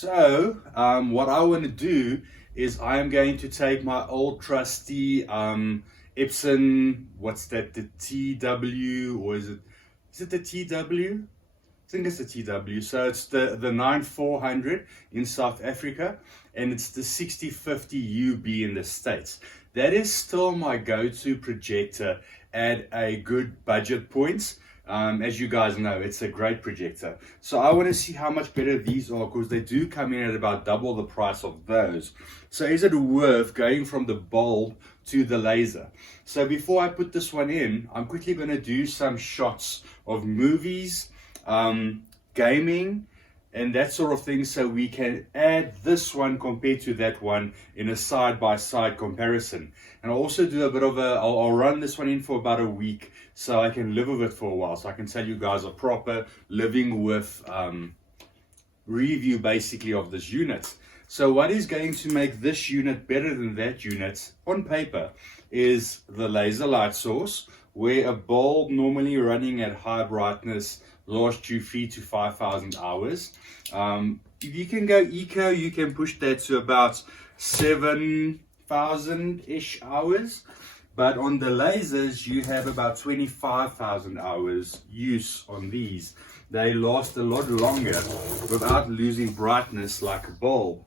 So what I want to do is I am going to take my old trusty Epson, what's that, the TW, or is it the TW? I think it's the TW. So it's the 9400 in South Africa, and it's the 6050 UB in the States. That is still my go-to projector at a good budget points. As you guys know, it's a great projector. So I want to see how much better these are, because they do come in at about double the price of those. So is it worth going from the bulb to the laser? So before I put this one in, I'm quickly going to do some shots of movies, gaming, and that sort of thing, so we can add this one compared to that one in a side-by-side comparison. And I'll also do a bit of I'll run this one in for about a week, so I can live with it for a while, so I can tell you guys a proper living with review basically of this unit. So what is going to make this unit better than that unit on paper is the laser light source, where a bulb normally running at high brightness lasts you 3,000 to 5,000 hours. If you can go eco, you can push that to about 7,000-ish hours. But on the lasers, you have about 25,000 hours use on these. They last a lot longer without losing brightness like a bulb.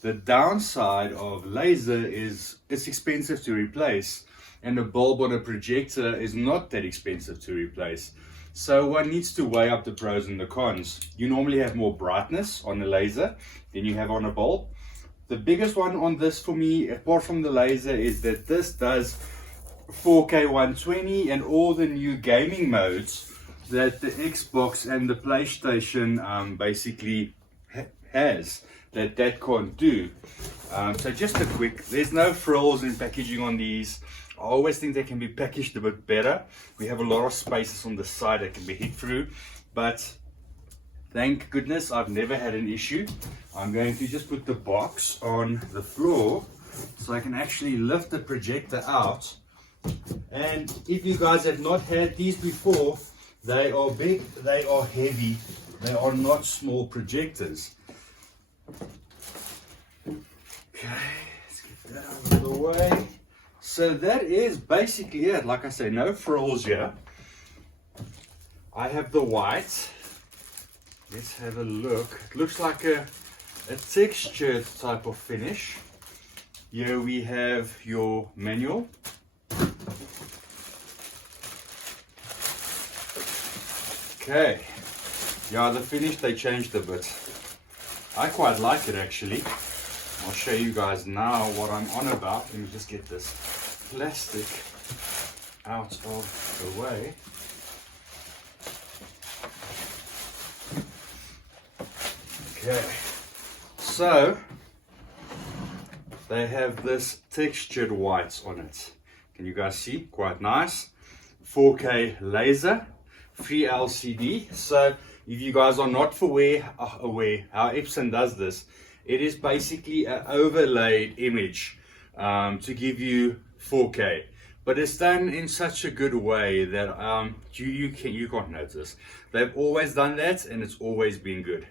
The downside of laser is it's expensive to replace, and a bulb on a projector is not that expensive to replace. So one needs to weigh up the pros and the cons. You normally have more brightness on a laser than you have on a bulb. The biggest one on this for me, apart from the laser, is that this does 4K 120 and all the new gaming modes that the Xbox and the PlayStation basically has that can't do. So just a quick, there's no frills in packaging on these. I always think they can be packaged a bit better. We have a lot of spaces on the side that can be hit through, but thank goodness I've never had an issue. I'm going to just put the box on the floor so I can actually lift the projector out. And if you guys have not had these before, they are big, they are heavy, they are not small projectors. Okay, let's get that out of the way. So that is basically it. Like I say, no frills here. I have the white. Let's have a look. It looks like a textured type of finish. Here we have your manual. Okay. Yeah, the finish they changed a bit. I quite like it actually. I'll show you guys now what I'm on about. Let me just get this plastic out of the way. Okay, so they have this textured whites on it. Can you guys see? Quite nice. 4K laser, 3 LCD. So if you guys are not aware how Epson does this, it is basically an overlaid image to give you 4K, but it's done in such a good way that you can't notice. They've always done that, and it's always been good.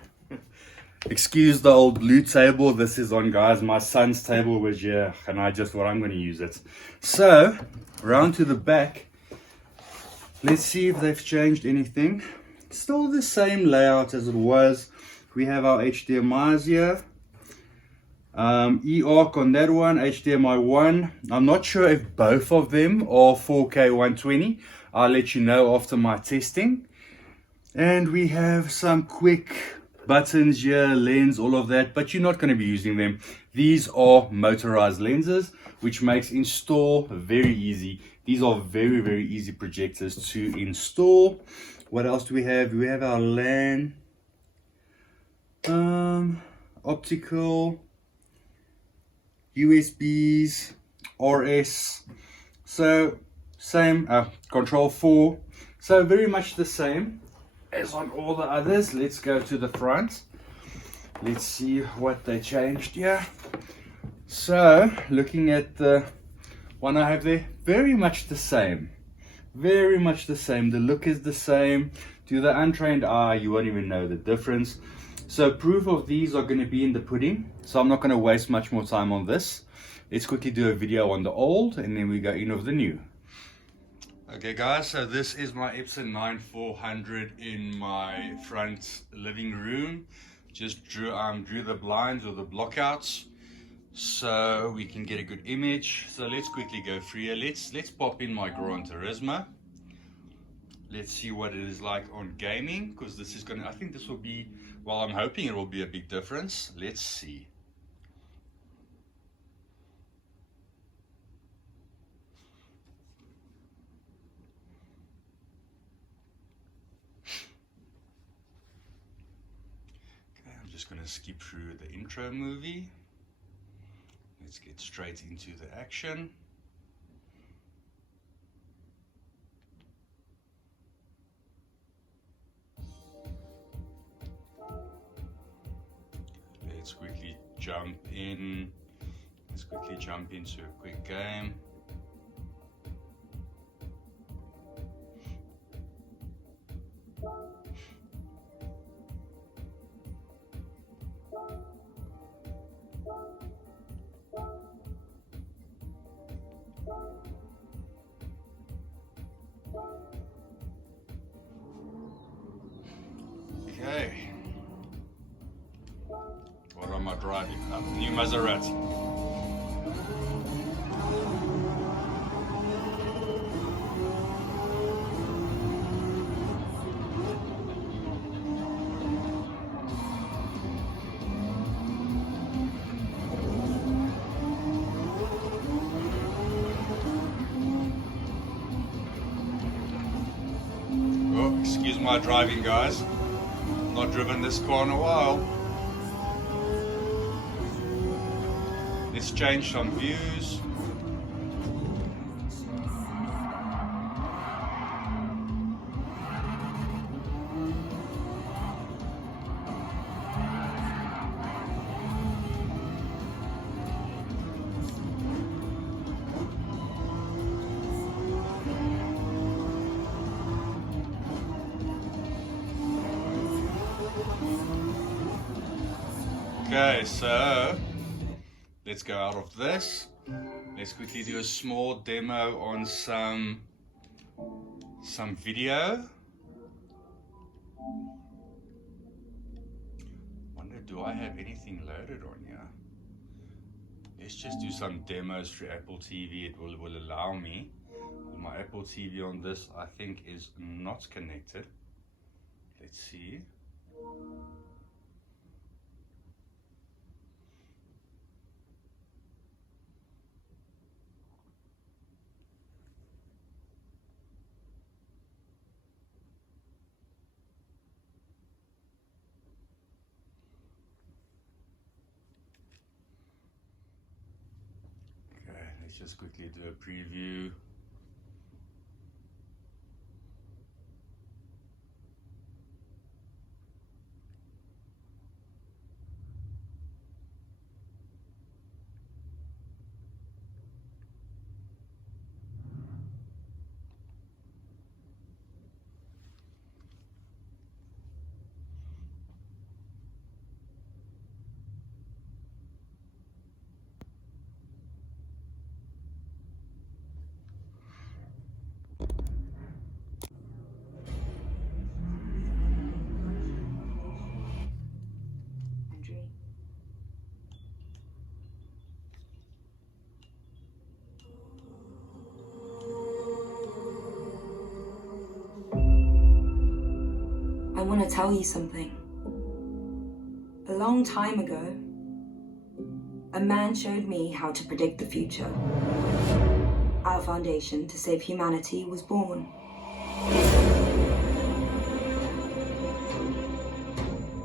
Excuse the old blue table this is on, guys. My son's table was here, and I just thought I'm going to use it. So round to the back. Let's see if they've changed anything. Still the same layout as it was. We have our HDMI's here. E-arc on that one, HDMI1. I'm not sure if both of them are 4K 120. I'll let you know after my testing. And we have some quick buttons here, lens, all of that, but you're not going to be using them. These are motorized lenses, which makes install very easy. These are very, very easy projectors to install. What else do we have? We have our LAN, optical, USBs, RS, so same, control 4, so very much the same as on all the others. Let's go to the front. Let's see what they changed here. So looking at the one I have there, very much the same. Very much the same. The look is the same. To the untrained eye, you won't even know the difference. So proof of these are going to be in the pudding, so I'm not going to waste much more time on this. Let's quickly do a video on the old and then we go in with the new. Okay guys, so this is my Epson 9400 in my front living room. Just drew the blinds or the blockouts so we can get a good image. So let's quickly go through here. Let's pop in my Gran Turismo. Let's see what it is like on gaming, because this is gonna, I think this will be, well, I'm hoping it will be a big difference. Let's see. I'm just going to skip through the intro movie. Let's get straight into the action. Let's quickly jump in. Let's quickly jump into a quick game. Okay. What am I driving? New Maserati. Oh, excuse my driving, guys. Not driven this car in a while. Let's change some views. Okay, so let's go out of this. Let's quickly do a small demo on some video. Wonder, do I have anything loaded on here? Let's just do some demos through Apple TV. It will allow me. My Apple TV on this, I think, is not connected. Let's see. Let's just quickly do a preview. I want to tell you something. A long time ago, a man showed me how to predict the future. Our foundation to save humanity was born.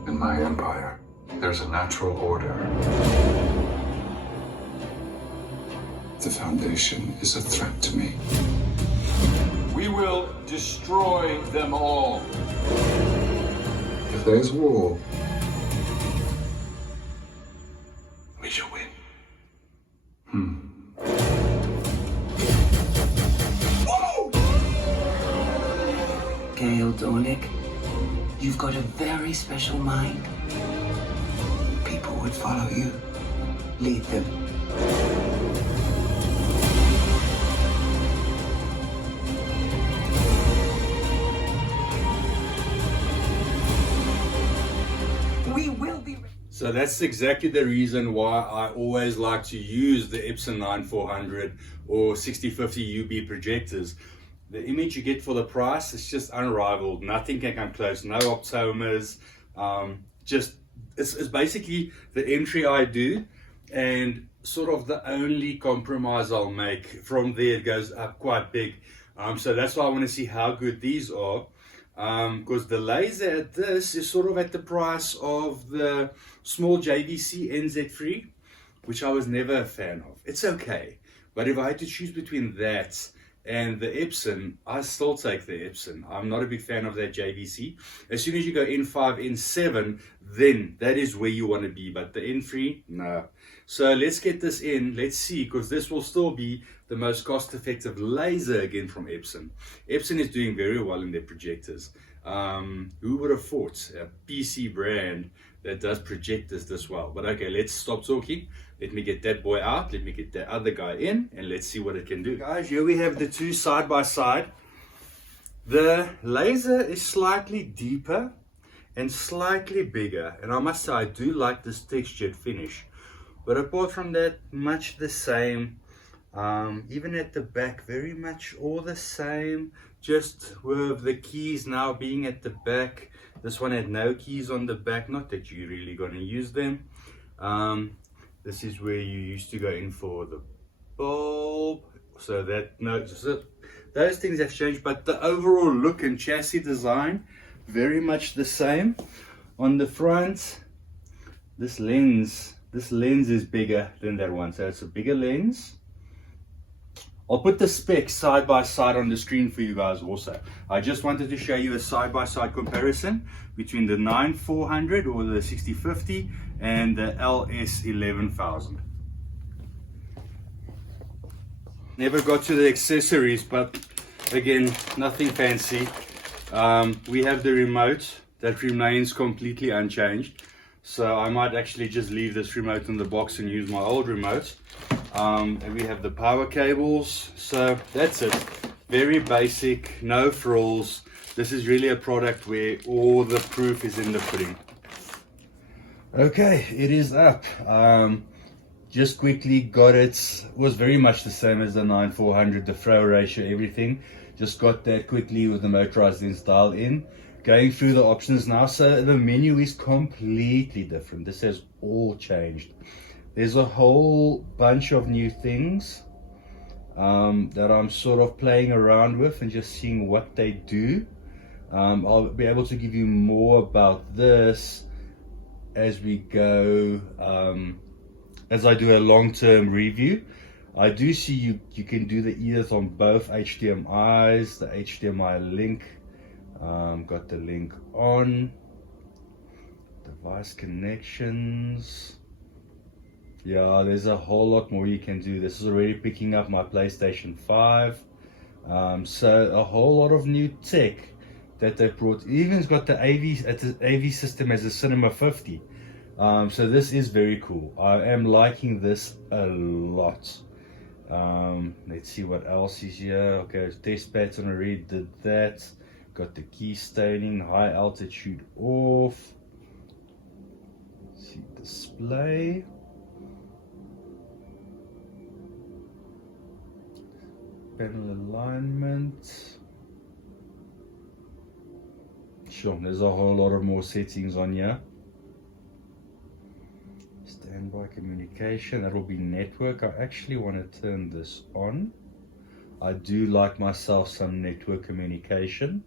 In my empire, there's a natural order. The Foundation is a threat to me. We will destroy them all. If there's war, we shall win. Gail Dornick, you've got a very special mind. would follow you. Lead them. We will be. So that's exactly the reason why I always like to use the Epson 9400 or 6050 UB projectors. The image you get for the price is just unrivaled. Nothing can come close. No optomas. It's basically the entry I do, and sort of the only compromise I'll make. From there it goes up quite big. So that's why I want to see how good these are. Because the laser at this is sort of at the price of the small JVC NZ3, which I was never a fan of. It's okay, but if I had to choose between that and the Epson, I still take the Epson. I'm not a big fan of that JVC. As soon as you go N5, N7, then that is where you want to be, but the N3, no. So let's get this in, let's see, because this will still be the most cost-effective laser again from Epson. Epson is doing very well in their projectors. Who would have thought a PC brand that does projectors this well? But okay, let's stop talking. Let me get that boy out. Let me get the other guy in, and let's see what it can do. Guys, here we have the two side by side. The laser is slightly deeper and slightly bigger, and I must say I do like this textured finish. But apart from that, much the same. Even at the back, very much all the same, just with the keys now being at the back. This one had no keys on the back, not that you're really going to use them. This is where you used to go in for the bulb, so that those things have changed, but the overall look and chassis design very much the same. On the front, this lens is bigger than that one, so it's a bigger lens. I'll put the specs side by side on the screen for you guys also. I just wanted to show you a side by side comparison between the 9400 or the 6050 and the LS11000. Never got to the accessories, but again, nothing fancy. We have the remote that remains completely unchanged, so I might actually just leave this remote in the box and use my old remote. And we have the power cables, so that's it. Very basic, no frills. This is really a product where all the proof is in the pudding. Okay, it is up. Just quickly got it. Was very much the same as the 9400, the throw ratio, everything. Just got that quickly with the motorized install in. Going through the options now, so the menu is completely different. This has all changed. There's a whole bunch of new things that I'm sort of playing around with and just seeing what they do. I'll be able to give you more about this as we go, as I do a long-term review. I do see you can do the either on both HDMIs, the HDMI link. Got the link on. Device connections. Yeah, there's a whole lot more you can do. This is already picking up my PlayStation 5. So a whole lot of new tech that they brought. Even's got the AV system as a Cinema 50. So this is very cool. I am liking this a lot. Let's see what else is here. Okay, test pattern, already did that. Got the key staining, high altitude off. Let's see, display. Panel alignment. Sure, there's a whole lot of more settings on here. Standby communication, that will be network. I actually want to turn this on. I do like myself some network communication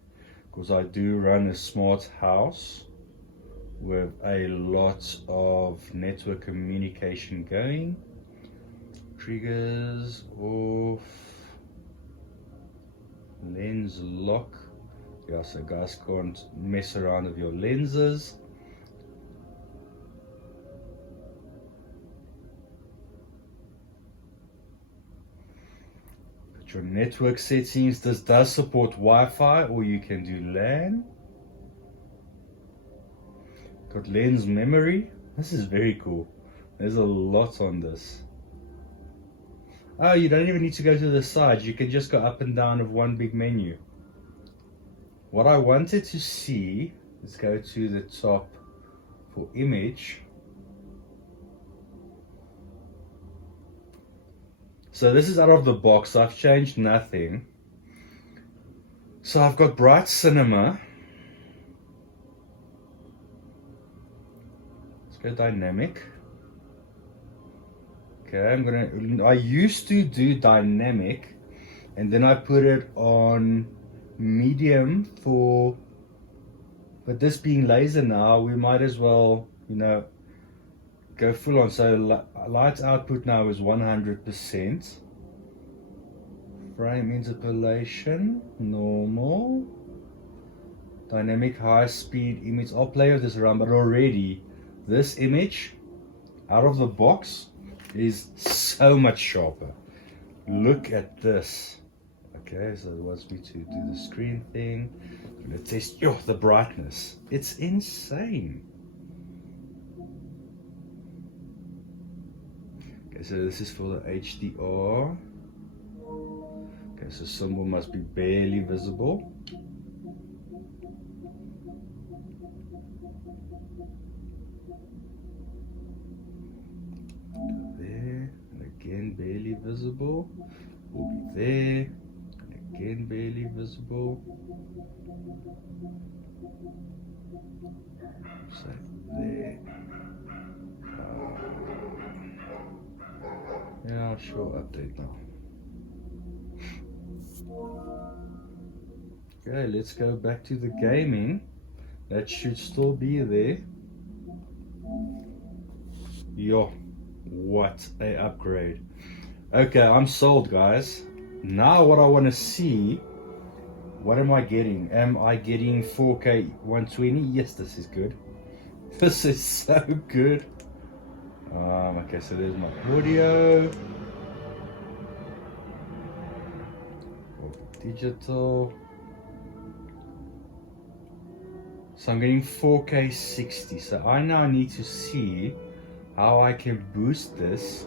because I do run a smart house with a lot of network communication going. Triggers off. Lens lock. Yeah, so guys can't mess around with your lenses. Put your network settings. This does support Wi-Fi, or you can do LAN. Got lens memory. This is very cool. There's a lot on this. Oh, you don't even need to go to the side. You can just go up and down of one big menu. What I wanted to see, let's go to the top for image. So this is out of the box. I've changed nothing. So I've got bright cinema. Let's go dynamic. Okay, I used to do dynamic and then I put it on medium but this being laser now, we might as well, go full on. So light output now is 100%. Frame interpolation, normal. Dynamic high speed image. I'll play with this around, but already this image out of the box is so much sharper. Look at this. Okay, so it wants me to do the screen thing. I'm gonna test the brightness. It's insane. Okay, so this is for the HDR. Okay, so symbol must be barely visible. There, and again barely visible. Will be there, and again barely visible. So there. Yeah, I'll show update now. Okay, let's go back to the gaming. That should still be there. Yo, what a upgrade. Okay, I'm sold, guys. Now what I want to see, what am I getting? Am I getting 4K 120? Yes, this is good. This is so good. Okay, so there's my audio. Digital. So I'm getting 4K 60. So I now need to see how I can boost this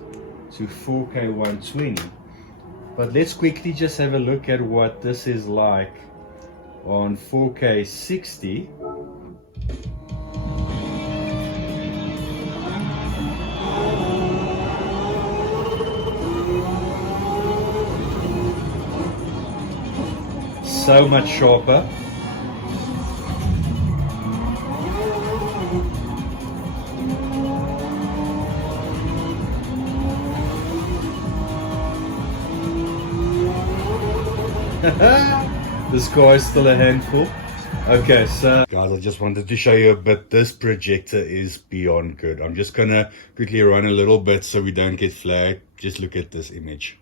to 4K 120. But let's quickly just have a look at what this is like on 4K 60. So much sharper. This car is still a handful. Okay, so guys, I just wanted to show you a bit. This projector is beyond good. I'm just gonna quickly run a little bit so we don't get flagged. Just look at this image.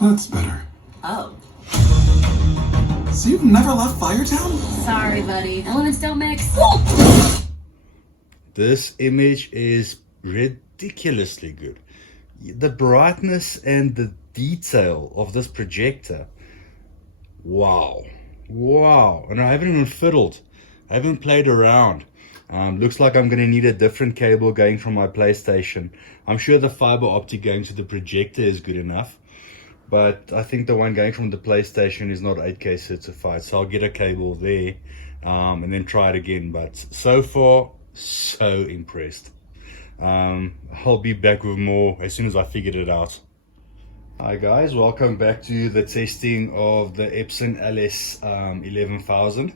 That's better. Oh. So you've never left Firetown? Sorry, buddy. Elements don't mix. This image is ridiculously good. The brightness and the detail of this projector. Wow. And I haven't even fiddled. I haven't played around. Looks like I'm going to need a different cable going from my PlayStation. I'm sure the fiber optic going to the projector is good enough. But I think the one going from the PlayStation is not 8K certified. So I'll get a cable there and then try it again. But so far, so impressed. I'll be back with more as soon as I figured it out. Hi guys, welcome back to the testing of the Epson LS11000.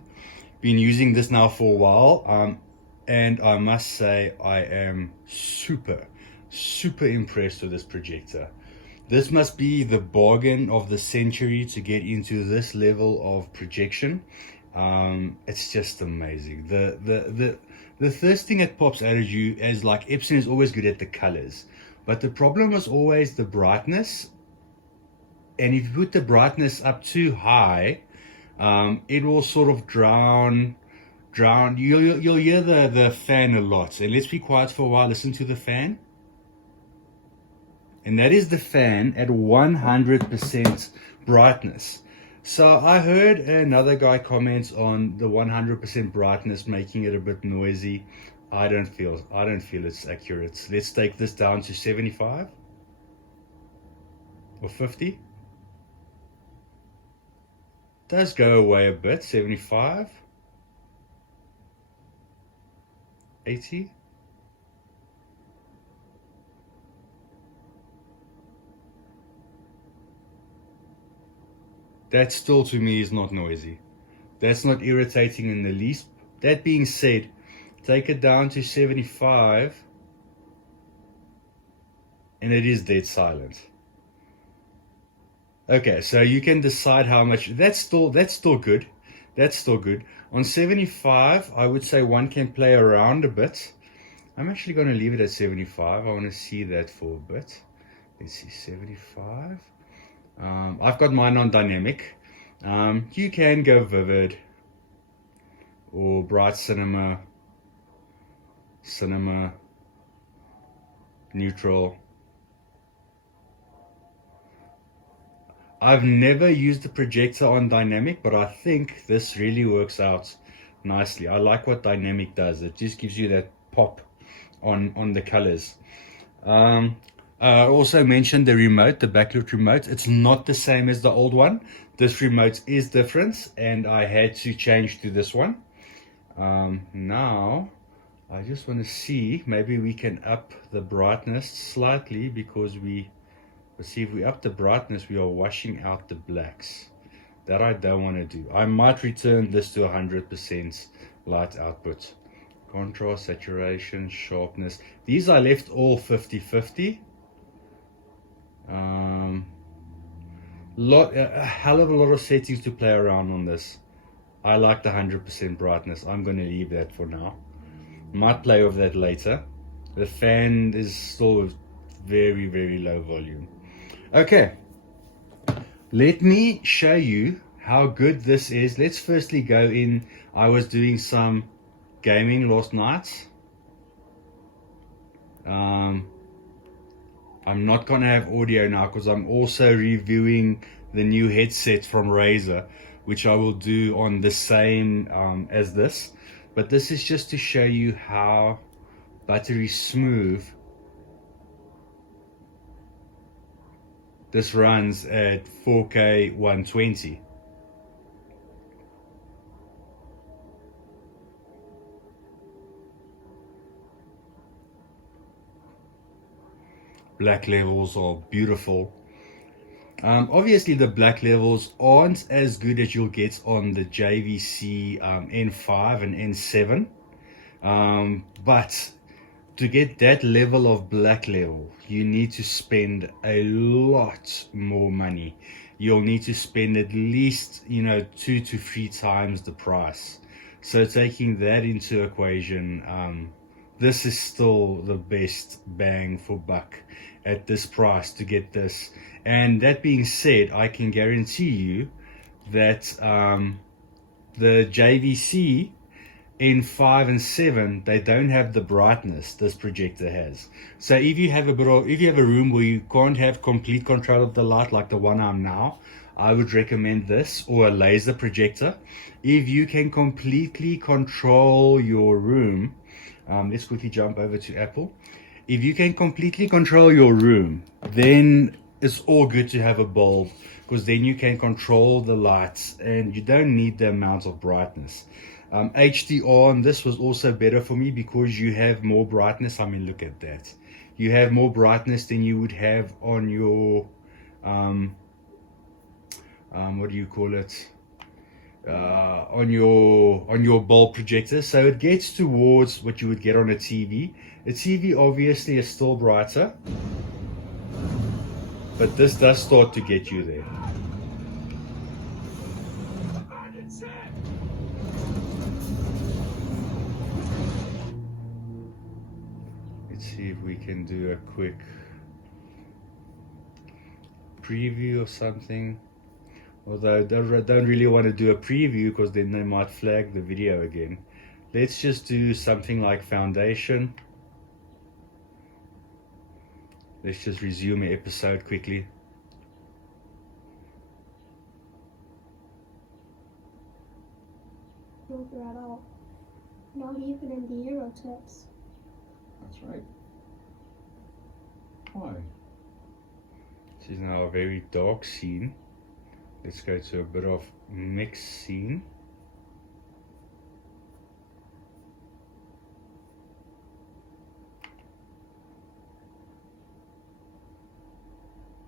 Been using this now for a while, and I must say I am super impressed with this projector. This must be the bargain of the century to get into this level of projection. It's just amazing. The first thing that pops out at you is like Epson is always good at the colors, but the problem was always the brightness. And if you put the brightness up too high, it will sort of drown. You'll hear the fan a lot. And let's be quiet for a while. Listen to the fan. And that is the fan at 100% brightness. So I heard another guy comment on the 100% brightness making it a bit noisy. I don't feel it's accurate. Let's take this down to 75 or 50. Does go away a bit. 75, 80. That still to me is not noisy. That's not irritating in the least. That being said, take it down to 75 and it is dead silent. Okay, so you can decide how much. That's still good. That's still good. On 75, I would say one can play around a bit. I'm actually going to leave it at 75. I want to see that for a bit. Let's see, 75. I've got mine on dynamic. You can go vivid or bright cinema, neutral. I've never used the projector on dynamic, but I think this really works out nicely. I like what dynamic does. It just gives you that pop on the colors. I also mentioned the remote, the backlit remote. It's not the same as the old one. This remote is different, and I had to change to this one. Now, I just want to see, maybe we can up the brightness slightly, because see, if we up the brightness, we are washing out the blacks. That I don't want to do. I might return this to 100% light output. Contrast, saturation, sharpness. These I left all 50-50. A hell of a lot of settings to play around on this. I like the 100% brightness. I'm going to leave that for now. Might play with that later. The fan is still very, very low volume. Okay, let me show you how good this is. Let's firstly go in. I was doing some gaming last night. I'm not going to have audio now because I'm also reviewing the new headset from Razer, which I will do on the same as this. But this is just to show you how buttery smooth this runs at 4K 120. Black levels are beautiful. Obviously the black levels aren't as good as you'll get on the JVC N5 and N7, but to get that level of black level, you need to spend a lot more money. You'll need to spend at least 2 to 3 times the price. So taking that into equation, this is still the best bang for buck at this price to get this. And that being said, I can guarantee you that the JVC N5 and 7, they don't have the brightness this projector has. So if you have a room where you can't have complete control of the light like the one I'm now, I would recommend this or a laser projector. If you can completely control your room, let's quickly jump over to Apple. If you can completely control your room, then it's all good to have a bulb, because then you can control the lights and you don't need the amount of brightness. HDR on this was also better for me because you have more brightness. I mean, look at that. You have more brightness than you would have on your, what do you call it? On your bulb projector. So it gets towards what you would get on a TV. A TV obviously is still brighter, but this does start to get you there. Let's see if we can do a quick preview of something. Although I don't really want to do a preview because then they might flag the video again. Let's just do something like foundation. Let's just resume an episode quickly. filter at all. Not even in the Euro tips. That's right. Why? This is now a very dark scene. Let's go to a bit of mixed scene.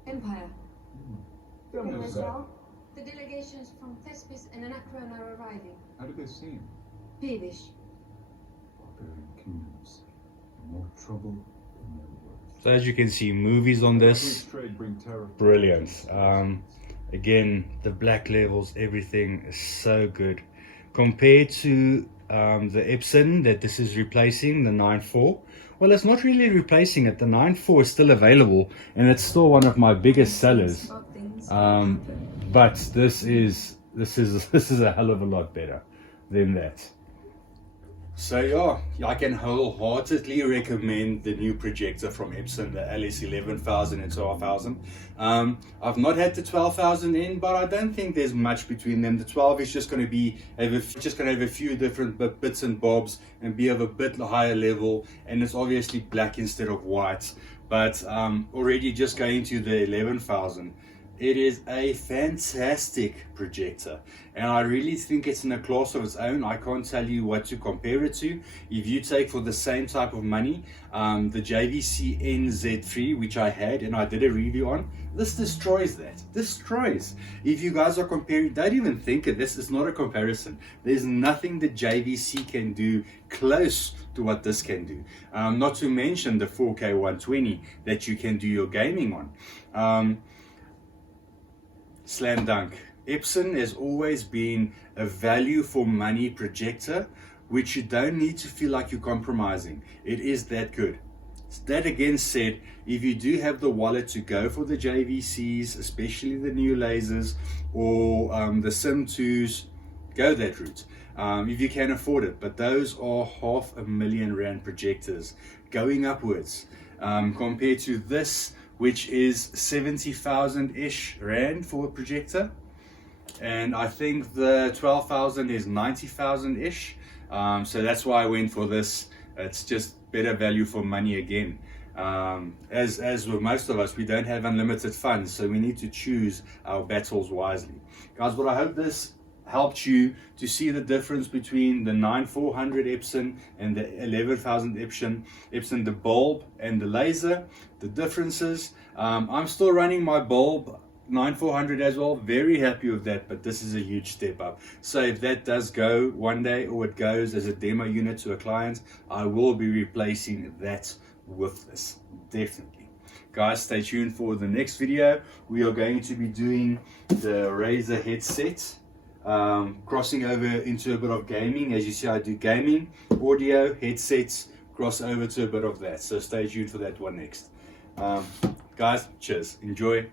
Empire. Tell me As about well. The delegations from Thespis and Anacreon are arriving. How do they seem? Peevish. Barbarian kingdoms. More trouble than their worth. So as you can see, movies on this, Trade bring terror. brilliant. Again, the black levels, everything is so good. Compared to the Epson that this is replacing, the 9.4. Well, it's not really replacing it. The 9.4 is still available, and it's still one of my biggest sellers. But this is a hell of a lot better than that. So yeah, I can wholeheartedly recommend the new projector from Epson, the LS11000 and 12000. I've not had the 12000 in, but I don't think there's much between them. The 12 is just going to have a few different bits and bobs and be of a bit higher level, and it's obviously black instead of white. But already just going to the 11000. It is a fantastic projector, and I really think it's in a class of its own. I can't tell you what to compare it to. If you take for the same type of money, the JVC NZ3, which I had and I did a review on, this destroys that. Destroys. If you guys are comparing, don't even think it. This is not a comparison. There's nothing that JVC can do close to what this can do. Not to mention the 4K 120 that you can do your gaming on. Slam dunk. Epson has always been a value for money projector, which you don't need to feel like you're compromising. It is that good. That again said, if you do have the wallet to go for the JVCs, especially the new lasers or the Sim2s, go that route if you can afford it. But those are R500,000 projectors going upwards compared to this, which is 70,000-ish rand for a projector, and I think the 12,000 is 90,000-ish. So that's why I went for this. It's just better value for money again. As with most of us, we don't have unlimited funds, so we need to choose our battles wisely. Guys, what I hope this helped you to see the difference between the 9400 Epson and the 11000 Epson, the bulb and the laser, the differences. I'm still running my bulb 9400 as well, very happy with that, but this is a huge step up. So if that does go one day, or it goes as a demo unit to a client, I will be replacing that with this, definitely. Guys, stay tuned for the next video. We are going to be doing the Razer headset, crossing over into a bit of gaming. As you see, I do gaming, audio, headsets, cross over to a bit of that. So stay tuned for that one next. Guys, cheers, enjoy.